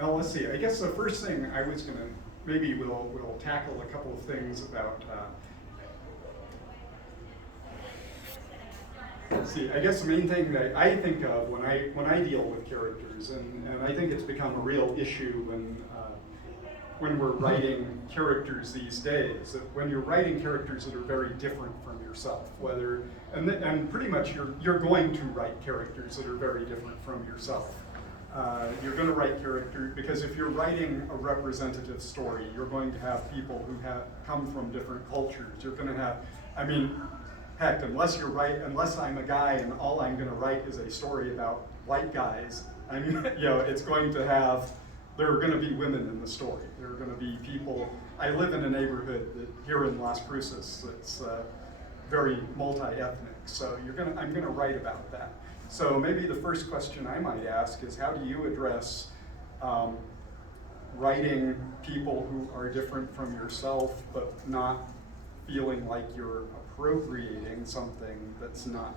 Well, let's see. I guess the first thing I was going to, maybe we'll tackle a couple of things about, let's see, I guess the main thing that I think of when I deal with characters, and I think it's become a real issue when we're writing characters these days, that when you're writing characters that are very different from yourself, and pretty much you're going to write characters that are very different from yourself. You're going to write characters, because if you're writing a representative story, you're going to have people who come from different cultures. You're going to have, I mean, heck, unless I'm a guy and all I'm going to write is a story about white guys, I mean, it's going to have, there are going to be women in the story. There are going to be people. I live in a neighborhood here in Las Cruces that's very multi-ethnic, so I'm going to write about that. So maybe the first question I might ask is, how do you address writing people who are different from yourself, but not feeling like you're appropriating something that's not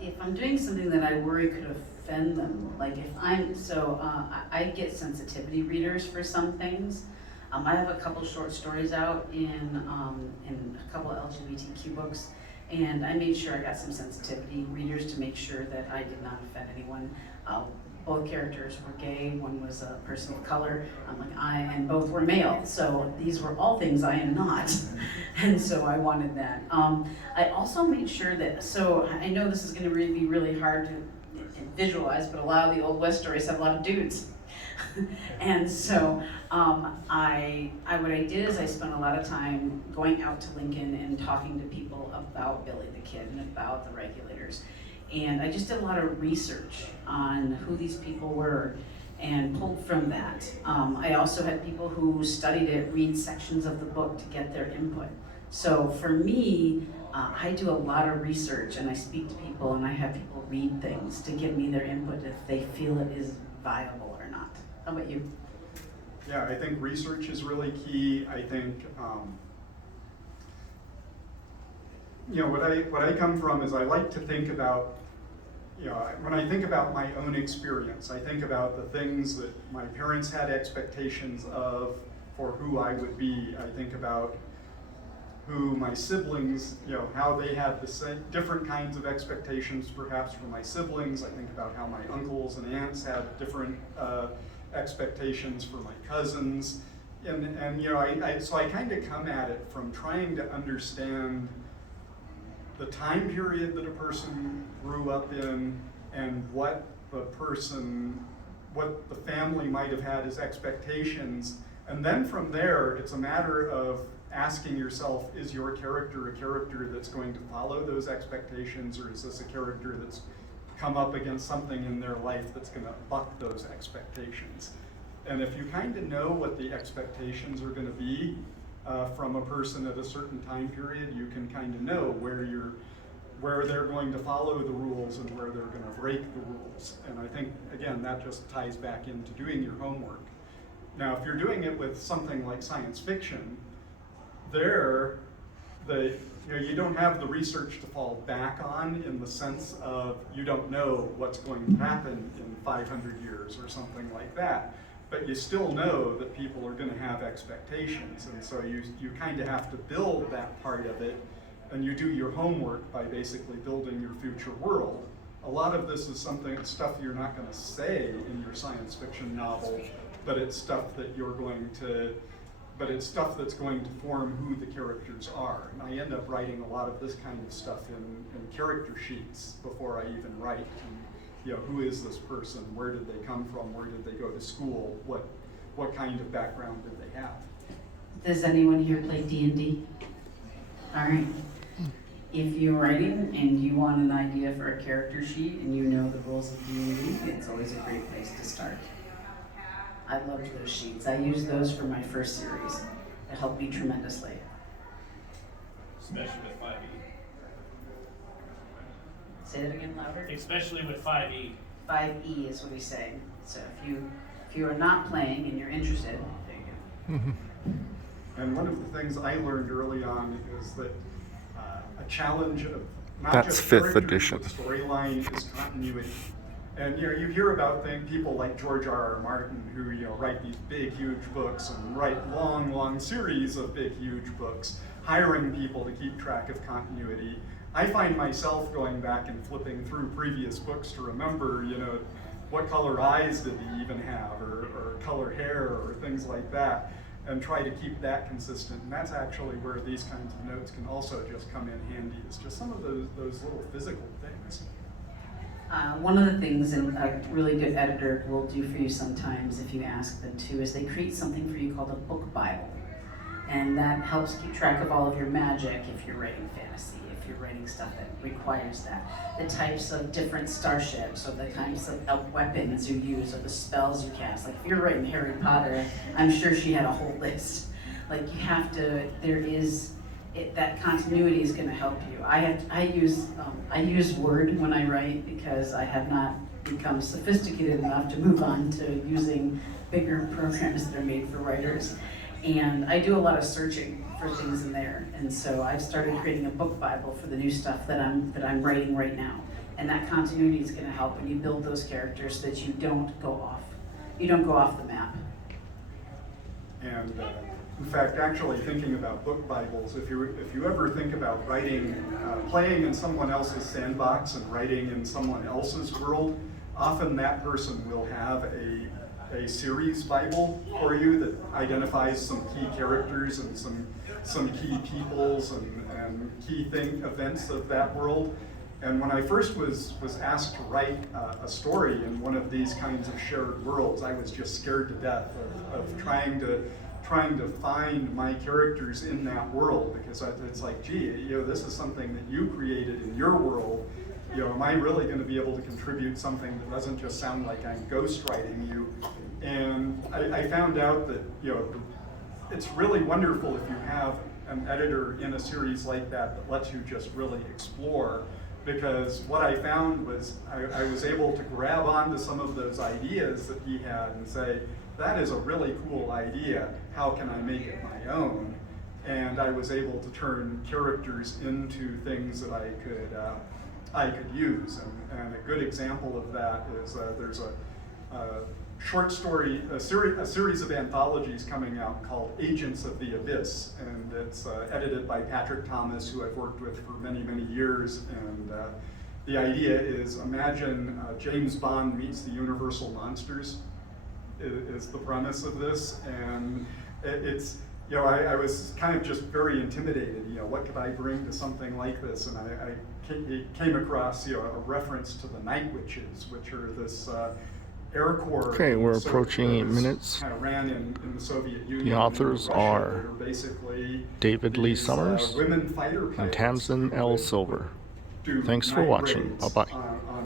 you? If I'm doing something that I worry could offend them, like if I get sensitivity readers for some things. I have a couple short stories out in a couple LGBTQ books, and I made sure I got some sensitivity readers to make sure that I did not offend anyone. Both characters were gay, one was a person of color, and both were male. So these were all things I am not, and so I wanted that. I also made sure that, so I know this is gonna be really hard to visualize, but a lot of the Old West stories have a lot of dudes. And so what I did is I spent a lot of time going out to Lincoln and talking to people about Billy the Kid and about the regulators. And I just did a lot of research on who these people were and pulled from that. I also had people who studied it read sections of the book to get their input. So for me, I do a lot of research, and I speak to people and I have people read things to give me their input if they feel it is viable or not. How about you? Yeah, I think research is really key. I think, what I come from is I like to think about, when I think about my own experience, I think about the things that my parents had expectations of for who I would be. I think about who my siblings, how they had different kinds of expectations perhaps for my siblings. I think about how my uncles and aunts had different expectations for my cousins. And so I kind of come at it from trying to understand the time period that a person grew up in and what the family might have had as expectations. And then from there, it's a matter of asking yourself, is your character a character that's going to follow those expectations, or is this a character that's come up against something in their life that's going to buck those expectations? And if you kind of know what the expectations are going to be from a person at a certain time period, you can kind of know where they're going to follow the rules and where they're going to break the rules. And I think, again, that just ties back into doing your homework. Now, if you're doing it with something like science fiction, you don't have the research to fall back on, in the sense of you don't know what's going to happen in 500 years or something like that. But you still know that people are going to have expectations, and so you kind of have to build that part of it, and you do your homework by basically building your future world. A lot of this is stuff you're not going to say in your science fiction novel, but it's stuff that's going to form who the characters are. And I end up writing a lot of this kind of stuff in character sheets before I even write. Who is this person? Where did they come from? Where did they go to school? What kind of background did they have? Does anyone here play D&D? All right. If you're writing and you want an idea for a character sheet and you know the rules of D&D, it's always a great place to start. I loved those sheets. I used those for my first series. It helped me tremendously. Especially with 5e. Say that again louder. Especially with 5e. 5e is what he's saying. So if you are not playing and you're interested, there you go. And one of the things I learned early on is that a challenge of not That's just 5th characters, edition. but storyline is continuity. And you hear about people like George R.R. Martin who write these big, huge books and write long, long series of big, huge books, hiring people to keep track of continuity. I find myself going back and flipping through previous books to remember, what color eyes did he even have, or color hair, or things like that, and try to keep that consistent. And that's actually where these kinds of notes can also just come in handy. It's just some of those little physical things. One of the things a really good editor will do for you sometimes, if you ask them to, is they create something for you called a book Bible. And that helps keep track of all of your magic if you're writing fantasy, if you're writing stuff that requires that. The types of different starships, or the kinds of weapons you use, or the spells you cast. Like if you're writing Harry Potter, I'm sure she had a whole list. Like you have to, that continuity is going to help you. I use Word when I write because I have not become sophisticated enough to move on to using bigger programs that are made for writers. And I do a lot of searching for things in there. And so I've started creating a book Bible for the new stuff that I'm writing right now. And that continuity is going to help when you build those characters so that you don't go off. You don't go off the map. And in fact, actually thinking about book Bibles, if you ever think about writing, playing in someone else's sandbox and writing in someone else's world, often that person will have a series Bible for you that identifies some key characters and some key peoples and key events of that world. And when I first was asked to write a story in one of these kinds of shared worlds, I was just scared to death of trying to find my characters in that world, because it's like, gee, this is something that you created in your world. Am I really going to be able to contribute something that doesn't just sound like I'm ghostwriting you? And I found out that it's really wonderful if you have an editor in a series like that lets you just really explore. Because what I found was I was able to grab onto some of those ideas that he had and say, that is a really cool idea. How can I make it my own? And I was able to turn characters into things that I could use. And a good example of that is there's a short story, a series of anthologies coming out called Agents of the Abyss, and it's edited by Patrick Thomas, who I've worked with for many, many years. And the idea is, imagine James Bond meets the Universal Monsters, is the premise of this. And it's, I was kind of just very intimidated, what could I bring to something like this? And I came across, a reference to the Night Witches, which are this Air Corps. Okay, we're approaching 8 minutes. Kind of ran in the Soviet Union. The authors are basically David Lee Summers women fighter and Tamsin L. Silver. Thanks for watching. Bye-bye.